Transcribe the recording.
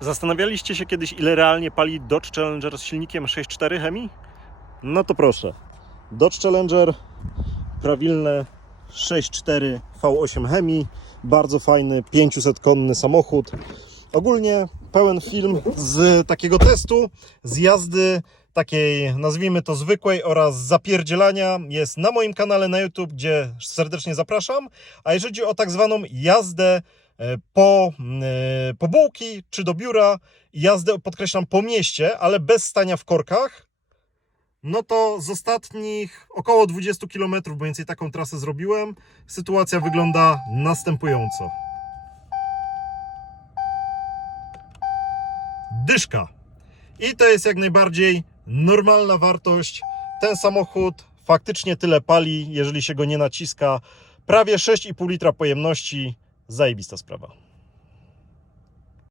Zastanawialiście się kiedyś, ile realnie pali Dodge Challenger z silnikiem 6.4 Hemi? No to proszę. Dodge Challenger, prawilne 6.4 V8 Hemi, bardzo fajny 500-konny samochód. Ogólnie pełen film z takiego testu, z jazdy takiej, nazwijmy to zwykłej oraz zapierdzielania jest na moim kanale na YouTube, gdzie serdecznie zapraszam. A jeżeli chodzi o tak zwaną jazdę po, e, po bułki czy do biura, jazdę podkreślam po mieście, ale bez stania w korkach, no to z ostatnich około 20 km, bo mniej więcej taką trasę zrobiłem, sytuacja wygląda następująco. Dyszka. I to jest jak najbardziej normalna wartość. Ten samochód faktycznie tyle pali, jeżeli się go nie naciska. Prawie 6,5 litra pojemności. Zajebista sprawa.